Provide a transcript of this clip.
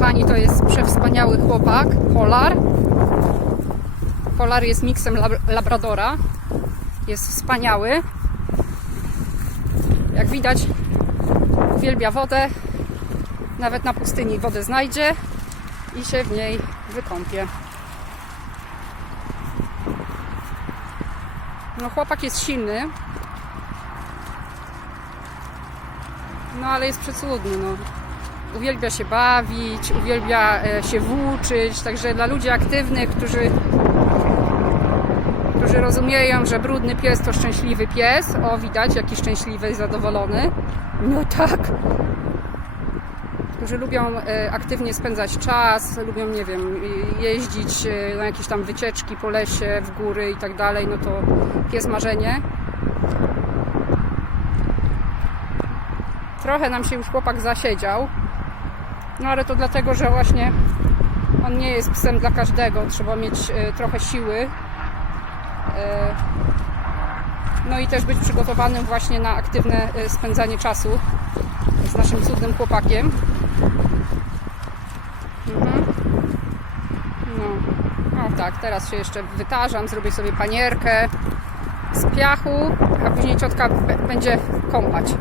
Kochani, to jest przewspaniały chłopak, Polar. Polar jest miksem lab Labradora. Jest wspaniały. Jak widać, uwielbia wodę. Nawet na pustyni wodę znajdzie i się w niej wykąpie. No chłopak jest silny. No ale jest przecudny, no. Uwielbia się bawić, uwielbia e, się włóczyć, także dla ludzi aktywnych, którzy którzy rozumieją, że brudny pies to szczęśliwy pies. O, widać, jaki szczęśliwy i zadowolony. No tak. Którzy lubią e, aktywnie spędzać czas, lubią, nie wiem, jeździć e, na jakieś tam wycieczki po lesie, w góry i tak dalej, no to pies marzenie. Trochę nam się już chłopak zasiedział. No ale to dlatego, że właśnie on nie jest psem dla każdego. Trzeba mieć e, trochę siły. E, No i też być przygotowanym właśnie na aktywne e, spędzanie czasu z naszym cudnym chłopakiem. Mhm. No. O tak, teraz się jeszcze wytarzam, zrobię sobie panierkę z piachu, a później ciotka będzie kąpać.